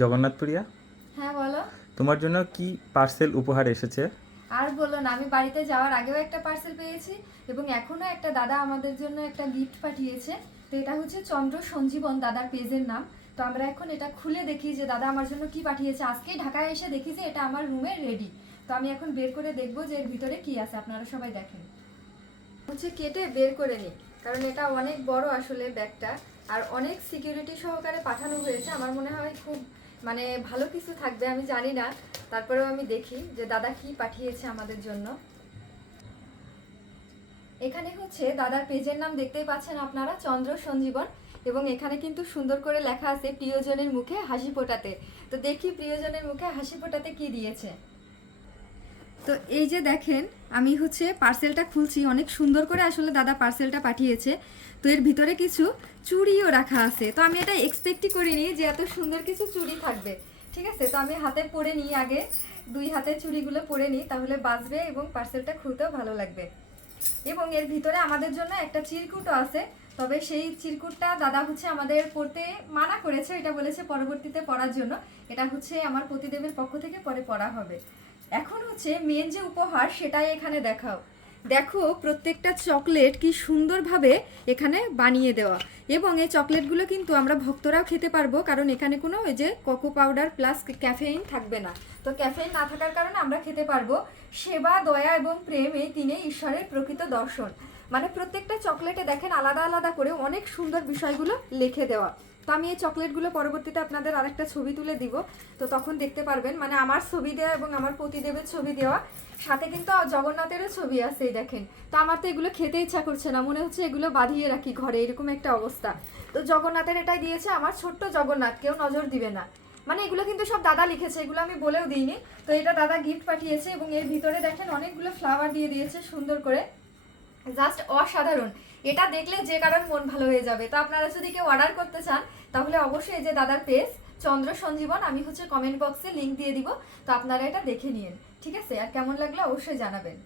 জগন্নাথ প্রিয়া, হ্যাঁ বলো। তোমার জন্য কি পার্সেল উপহার এসেছে? আর বলো না, আমি বাড়িতে যাওয়ার আগেও একটা পার্সেল পেয়েছি এবং এখনো একটা দাদা আমাদের জন্য একটা গিফট পাঠিয়েছে। তো এটা হচ্ছে চন্দ্র সঞ্জীবন দাদার পেজের নাম। তো আমরা এখন এটা খুলে দেখি যে দাদা আমার জন্য কি পাঠিয়েছে। আজকেই ঢাকায় এসে দেখি যে এটা আমার রুমে রেডি। তো আমি এখন বের করে দেখবো যে এর ভিতরে কি আছে, আপনারা সবাই দেখেন। হচ্ছে কেটে বের করে নিই, কারণ এটা অনেক বড় আসলে ব্যাগটা, আর অনেক সিকিউরিটি সহকারে পাঠানো হয়েছে। আমার মনে হয় খুব মানে ভালো কিছু থাকবে, আমি জানি না, তারপরেও আমি দেখি যে দাদা কি পাঠিয়েছে আমাদের জন্য। এখানে হচ্ছে দাদার পেজের নাম দেখতেই পাচ্ছেন আপনারা, চন্দ্র সঞ্জীবন, এবং এখানে কিন্তু সুন্দর করে লেখা আছে প্রিয়জনের মুখে হাসি ফোটাতে। তো দেখি প্রিয়জনের মুখে হাসি ফোটাতে কি দিয়েছে। তো এই যে দেখেন, আমি হচ্ছে পার্সেলটা খুলছি, অনেক সুন্দর করে আসলে দাদা পার্সেলটা পাঠিয়েছে। তো এর ভিতরে কিছু চুড়িও রাখা আছে। তো আমি এটা এক্সপেক্টই করিনি যে এত সুন্দর কিছু চুড়ি থাকবে। ঠিক আছে, তো আমি হাতে পরে নিই, আগে দুই হাতে চুড়িগুলো পরে নিই, তাহলে বাজবে এবং পার্সেলটা খুলতেও ভালো লাগবে। এবং এর ভিতরে আমাদের জন্য একটা চিরকুটও আছে। তবে সেই চিরকুটটা দাদা হচ্ছে আমাদের পড়তে মানা করেছে, এটা বলেছে পরবর্তীতে পড়ার জন্য। এটা হচ্ছে আমার পতিদেবের পক্ষ থেকে পরে পড়া হবে। এখন হচ্ছে মেন যে উপহার সেটাই এখানে দেখাও। দেখো প্রত্যেকটা চকলেট কি সুন্দরভাবে এখানে বানিয়ে দেওয়া, এবং এই চকলেটগুলো কিন্তু আমরা ভক্তরাও খেতে পারবো, কারণ এখানে কোনো ওই যে কোকো পাউডার প্লাস ক্যাফেইন থাকবে না। তো ক্যাফেইন না থাকার কারণে আমরা খেতে পারবো। সেবা, দয়া এবং প্রেম, এই তিনে ঈশ্বরের প্রকৃত দর্শন। মানে প্রত্যেকটা চকলেটে দেখেন আলাদা আলাদা করে অনেক সুন্দর বিষয়গুলো লিখে দেওয়া। তো আমি এই চকলেটগুলো পরবর্তীতে আপনাদের আরেকটা ছবি তুলে দিব, তো তখন দেখতে পারবেন। মানে আমার ছবি দেওয়া এবং আমার পতিদেবের ছবি দেওয়া, সাথে কিন্তু জগন্নাথেরও ছবি আছে, এই দেখেন। তো আমার তো এগুলো খেতে ইচ্ছা করছে না, মনে হচ্ছে এগুলো বাঁধিয়ে রাখি ঘরে, এরকম একটা অবস্থা। তো জগন্নাথের এটাই দিয়েছে, আমার ছোট্ট জগন্নাথ, কেউ নজর দিবে না। মানে এগুলো কিন্তু সব দাদা লিখেছে, এগুলো আমি বলেও দিইনি। তো এটা দাদা গিফট পাঠিয়েছে, এবং এর ভিতরে দেখেন অনেকগুলো ফ্লাওয়ার দিয়ে দিয়েছে সুন্দর করে, জাস্ট অসাধারণ। এটা দেখলে যে কারণ মন ভালো হয়ে যাবে। তো আপনারা যদি কেউ অর্ডার করতে চান, তাহলে অবশ্যই এই যে দাদার পেজ চন্দ্র সঞ্জীবন, আমি হচ্ছে কমেন্ট বক্সে লিংক দিয়ে দিব। তো আপনারা এটা দেখে নিন, ঠিক আছে? আর কেমন লাগলো অবশ্যই জানাবেন।